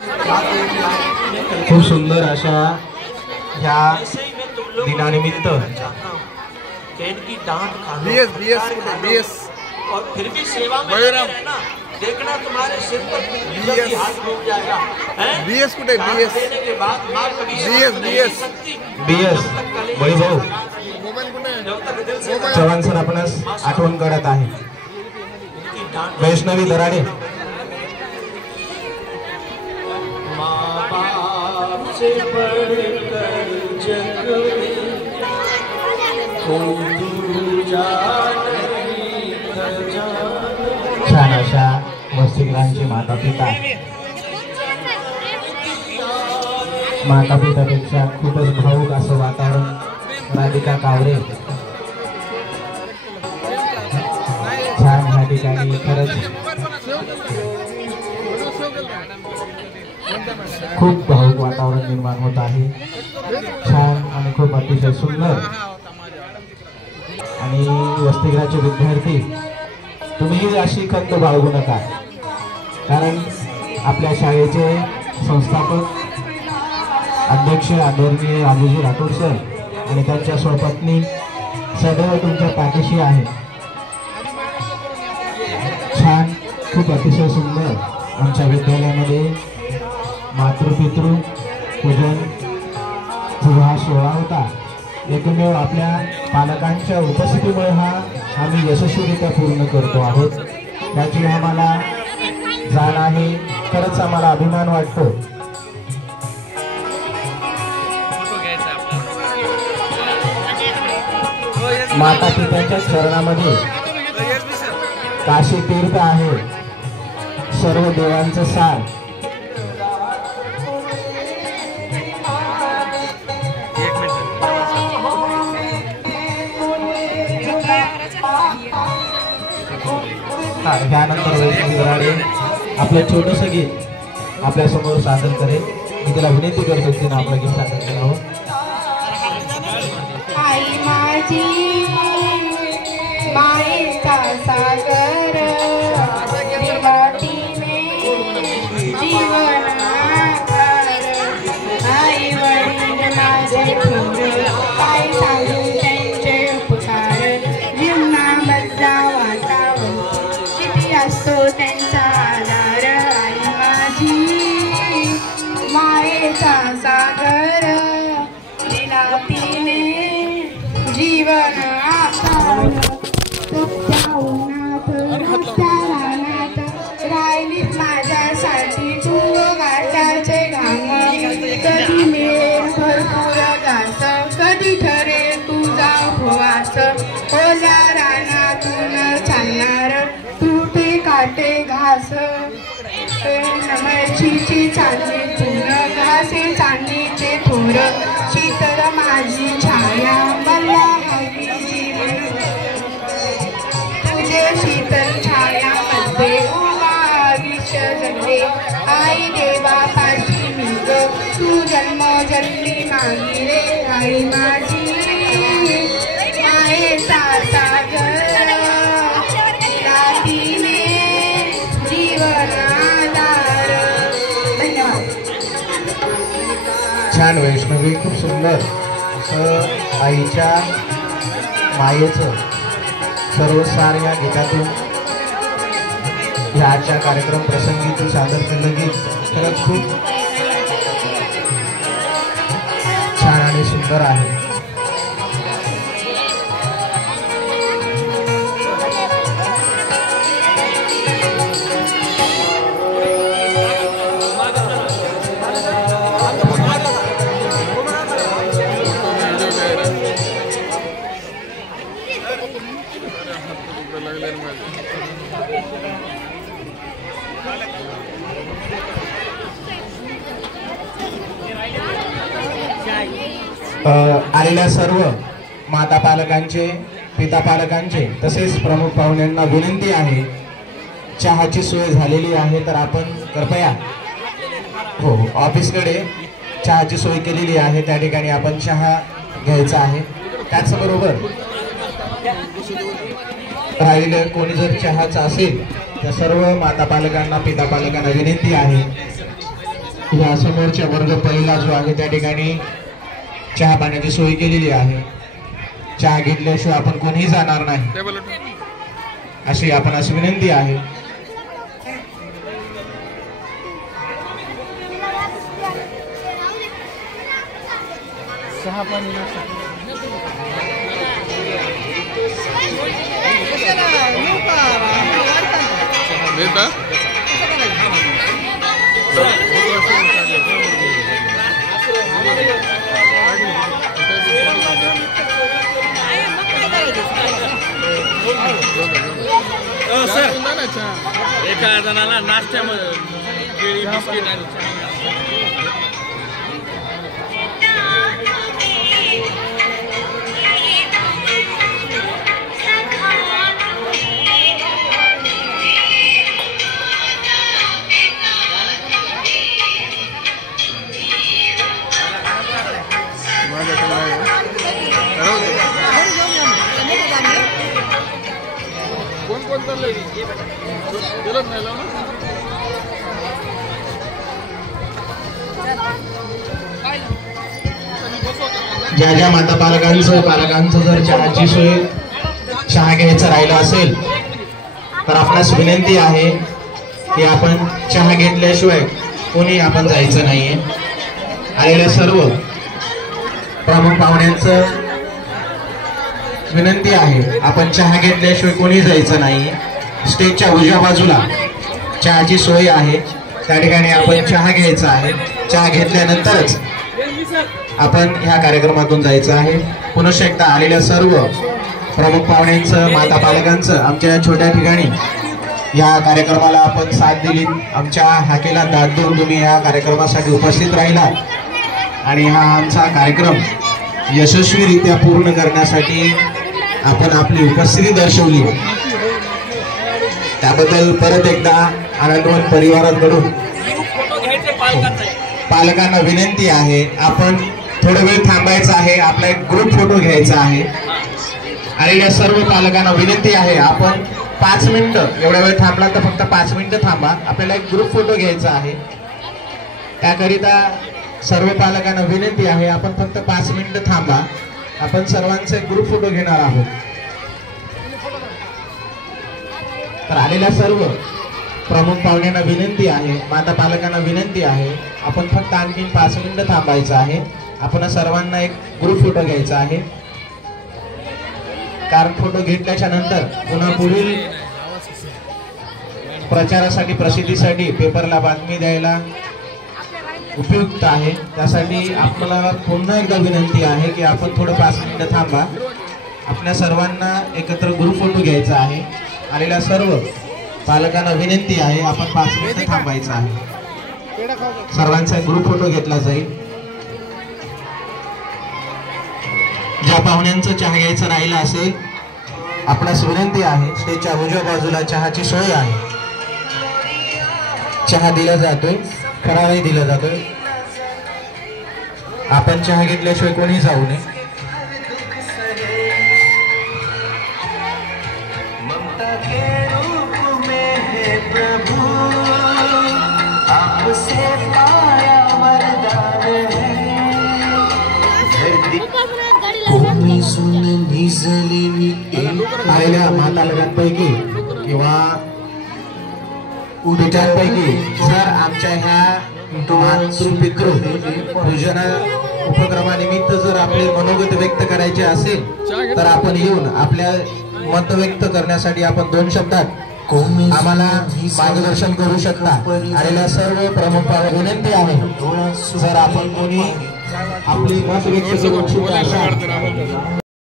खूप सुंदर अशा ह्या दिनानिमित्त और फिर भी सेवा में रहना, देखना तुम्हारे सिर पर जल्दी हाथ घूम जाएगा। बीएस कुठे बीएस देने के बाद माँ कभी बीएस वैभव चव्हाण सर आपणास आठवण करत आहे। वैष्णवी दराडे माँ बाप से बढ़कर जग में कोई दूजा छान अशा वसतिगृहांचे माता पितापेक्षा खूपच भावुक असं वातावरण राधिका कावरे छान ह्या ठिकाणी खरंच खूप भावुक वातावरण निर्माण होत आहे। छान आणि खूप अतिशय सुंदर आणि वसतिगृहाचे विद्यार्थी तुम्ही अशी खंत बाळगू नका, कारण आपल्या शाळेचे संस्थापक अध्यक्ष आदरणीय राजूजी राठोड सर आणि त्यांच्या स्वपत्नी सदैव तुमच्या पाठीशी आहे। छान खूप अतिशय सुंदर आमच्या विद्यालयामध्ये मातृपितृ पूजन हा सोहळा होता। एकमेव आपल्या पालकांच्या उपस्थितीमुळे हा आम्ही यशस्वीरित्या पूर्ण करतो आहोत, त्याची आम्हाला जाण आहे। खरंच आम्हाला अभिमान वाटतो। माता पित्याच्या चरणामध्ये काशी तीर्थ आहे, सर्व देवांचं सार। त्यानंतर वैष्णवी दराडे आपलं छोटंसं गीत आपल्या समोर सादर करेल। मी तिला विनंती करतो तिने आपलं गीत सादर करावं। आई माझी मायेचा सागर विराटीने जीवन आकार, आई वडील माझे थोर काय सांगू त्यांचे उपकार, जीवनामधला वाटावं किती असतो त्यांचा आधार। आई माझी मायेचा सागर विलातीने जीवन आकार, सत्या उन्हात सत्या रानात राहिली माझ्यासाठी तू वाटाचे घाम, कधी मिळेल भरपूर घास, कधी ठरेल तुझा उपवास, ओल्या रानातून चालणार तुटे काटे घास, नमळचीची चांदणी चूर घासे चांदणीचे थोर, शीतल माझी छाया मला हवी जीवन, तुझे शीतल छाया मध्ये उमा विश्व जगले, आई देवा पाठी मी ग तू जन्मोजन्मी मागिले, आई माझी मायेचा सागर विलातीने जीवन आधार। धन्यवाद। छान वैष्णवी, खूप सुंदर असं आईच्या मायेचं सर्व सार या गीतातून या आजच्या कार्यक्रम प्रसंगी तू सादर केलं गीत खरंच खूप छान आणि सुंदर आहे। आलेल्या सर्व माता पालकांचे पिता पालकांचे तसेच प्रमुख पाहुण्यांना विनंती आहे, चहाची सोय झालेली आहे तर आपण कृपया हो ऑफिसकडे चहाची सोय केलेली आहे, त्या ठिकाणी आपण चहा घ्यायचा आहे। त्याचबरोबर राहिलेलं कोणी जर चहाचा असेल तर सर्व माता पालकांना पिता पालकांना विनंती आहे या समोरच्या वर्ग पहिला जो आहे त्या ठिकाणी चहा पाण्याची सोय केलेली आहे. चहा घेतल्याशिवाय आपण कोणीही जाणार नाही अशी आपणास विनंती आहे. एका जणाला नाश्त्यामध्ये केळी बिस्किट आणि ज्या ज्या माता पालकांचं जर चहाची सोय चहा घ्यायचं राहिलं असेल तर आपणास विनंती आहे की आपण चहा घेतल्याशिवाय कोणी आपण जायचं नाहीये. आलेल्या सर्व प्रमुख पाहुण्यांचं विनंती आहे आपण चहा घेतल्याशिवाय कोणी जायचं नाहीये. स्टेजच्या उजव्या बाजूला चहाची सोय आहे त्या ठिकाणी आपण चहा घ्यायचा आहे. चहा घेतल्यानंतरच आपण ह्या कार्यक्रमातून जायचं आहे. पुनश्च एकदा आलेल्या सर्व प्रमुख पाहुण्यांचं माता पालकांचं आमच्या छोट्या ठिकाणी या कार्यक्रमाला आपण साथ दिली. आमच्या हाकेला दाद देऊन तुम्ही या कार्यक्रमासाठी उपस्थित राहिलात आणि हा आमचा कार्यक्रम यशस्वीरित्या पूर्ण करण्यासाठी आपण आपली उपस्थिती दर्शवली त्याबद्दल परत एकदा आनंदवन परिवाराकडून पालकांना विनंती आहे आपण थोडा वेळ थांबायचा आहे. आपला एक ग्रुप फोटो घ्यायचा आहे. आलेल्या सर्व पालकांना विनंती आहे आपण 5 मिनिटं एवढ्या वेळ थांबला तर फक्त 5 मिनिटं थांबा. आपल्याला एक ग्रुप फोटो घ्यायचा आहे. त्याकरिता सर्व पालकांना विनंती आहे आपण फक्त 5 मिनिटं थांबा. आपण सर्वांचे ग्रुप फोटो घेणार आहोत. तर आलेल्या सर्व प्रमुख पाहुण्यांना विनंती आहे माता पालकांना विनंती आहे आपण फक्त आणखी 5 मिनिटं थांबायचं आहे. आपण सर्वांना एक ग्रुप फोटो घ्यायचा आहे कारण फोटो घेतल्याच्या नंतर पुन्हा पुढील प्रचारासाठी प्रसिद्धीसाठी पेपरला बातमी द्यायला उपयुक्त आहे. त्यासाठी आपल्याला पुन्हा एकदा विनंती आहे की आपण थोडं 5 मिनिटं थांबा. आपल्या सर्वांना एकत्र ग्रुप फोटो घ्यायचा आहे. आलेल्या सर्व पालकांना विनंती आहे आपण 5 मिनिटं थांबायचं आहे. सर्वांचा ग्रुप फोटो घेतला जाईल. ज्या पाहुण्यांचं चहा घ्यायचं राहिलं असेल आपणास विनंती आहे स्टेजच्या उजव्या बाजूला चहाची सोय आहे. चहा दिला जातोय फराळही दिला जातोय. आपण चहा घेतल्याशिवाय कोणी जाऊ नये. आलेल्या मातालकांपैकी किंवा उद्योजकांपैकी जर आमच्या ह्या मातृपितृ पूजन उपक्रमानिमित्त जर आपले मनोगत व्यक्त करायचे असेल तर आपण येऊन आपल्या मत व्यक्त करण्यासाठी आपण 2 शब्दात आम्हाला मार्गदर्शन करू शकता. आलेल्या सर्व प्रमुख विनंती आहे जर आपण कोणी आपली मत व्यक्त करू इच्छित असाल